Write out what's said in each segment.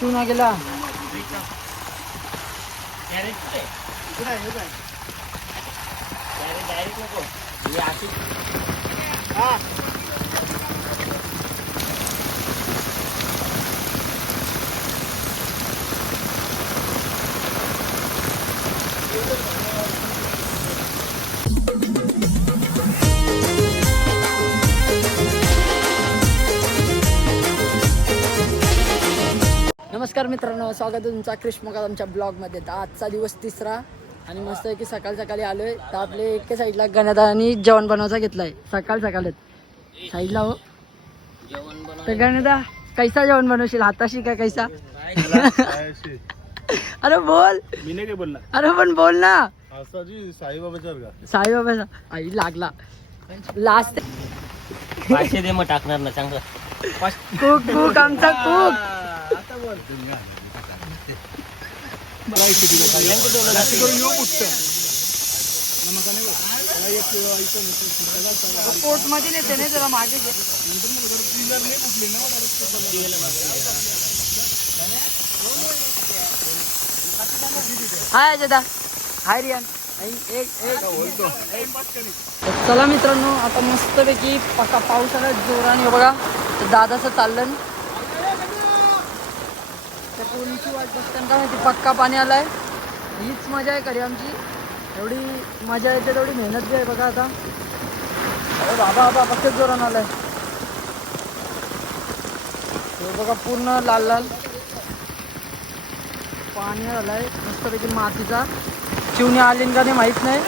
चिवना गेला. नमस्कार मित्रांनो, स्वागत आहे तुमचा क्रिष्मकात आमच्या ब्लॉगमध्ये. तर आजचा दिवस तिसरा आणि मस्त आहे की सकाळी सकाळी आलोय. तर आपले एके साईडला गणेदानी जेवण बनवायचा घेतलाय. सकाळच साईडला हो. तर गणेदा कैसा जेवण बनवशील, हाताशी का कैसा? अरे बोल. मी नाही काय बोलला. अरे पण बोल ना. साईबाबाचा आई लागला लास्ट. पाचशे दे मग टाकणार ना चांगलं. कुक कुक आमचा कुक. पोट मध्ये नेते नाही जरा मागे घे. हाय अजदा, हाय रियान. चला मित्रांनो, आता मस्तपैकी पक्का पाऊस आला जोराने बघा. दादाचं चाललं त्या पोलीची वाट बघताना माहिती पक्का पाणी आलाय. हीच मजा आहे खरी आमची. एवढी मजा येते तेवढी मेहनत बी आहे बघा. आता अरे बाबा बाबा पक्कच जोरान आलाय. हे बघा पूर्ण लाल लाल पाणी आलाय मस्तपैकी मातीचा. चिवणी आली का नाही माहित नाही,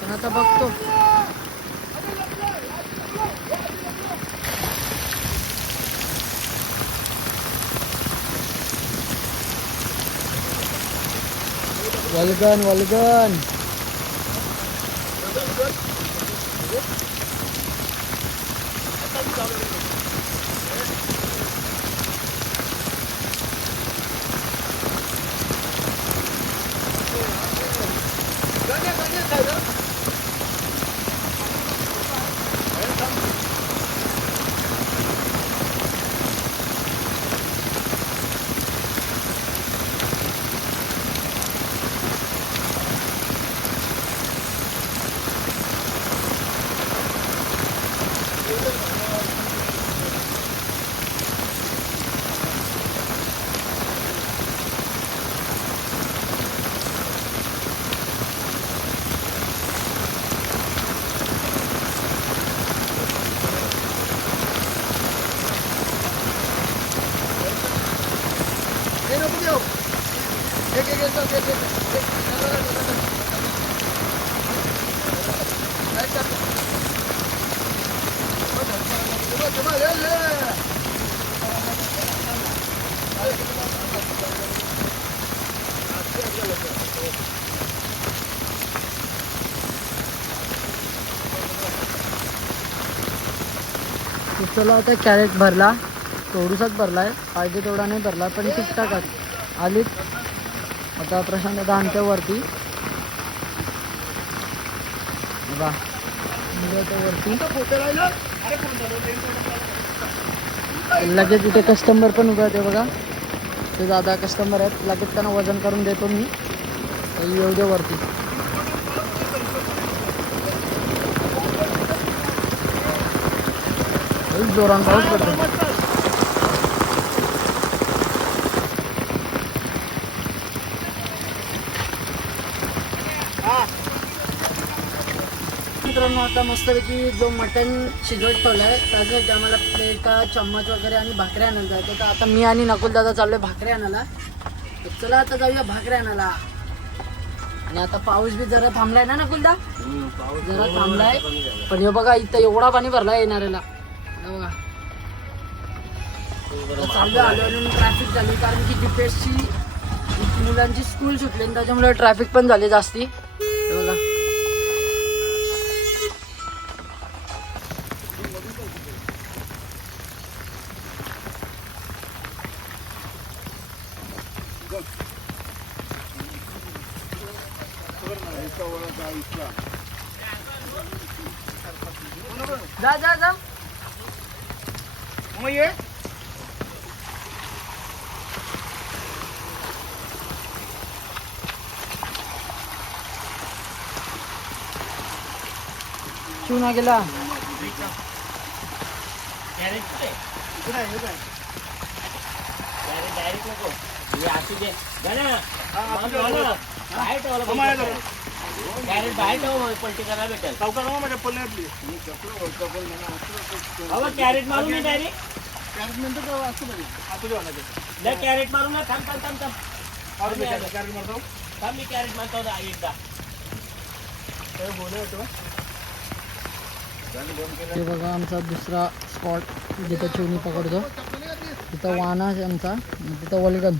पण आता बघतो. वल्गन वल्गन चला. आता कॅरेट भरला, थोडूसाच भरलाय, पाहिजे तेवढा नाही भरला, पण ठीकठाकच आलीच. आता प्रशांत दादा आणते वरती बघा वरती. लगेच इथे कस्टमर पण उभे होते बघा. ते दादा कस्टमर आहेत, लगेच त्यांना वजन करून देतो मी. येऊ दे वरती. जोरान पाऊस पडतो. मित्रांनो, आता मस्तपैकी जो मटन शिजवत ठेवलाय त्यासाठी आम्हाला प्लेटा, चम्मच वगैरे आणि भाकऱ्या आणायला जायचं. तर आता मी आणि नकुल दादा चाललोय भाकऱ्या आणायला. तर चला आता जाऊया भाकऱ्या आणायला. आणि आता पाऊस बी जरा थांबलाय ना नकुलदा, जरा थांबलाय. पण हे बघा इथं एवढा पाणी भरलाय येणाऱ्याला बघा. चालू आलो ट्रॅफिक झाली, कारण की जीपीएसची मुलांची स्कूल सुटली त्याच्यामुळे ट्रॅफिक पण झाले जास्ती बघा. जा जा जा. चिवना गेला. डायरेक्ट नको हे असू दे डायरेक्ट बाहेर ठेव पलटी करायला भेटेल बाबा कॅरेट मारू मी डायरेक्ट कॅरेट मारू ना थांब थांब थांब थांब मी कॅरेट मारतो एकदा हे बघा आमचा दुसरा स्पॉट जिथं चिवणी पकडतो. तिथं वाना आहे आमचा, तिथं वल्गन.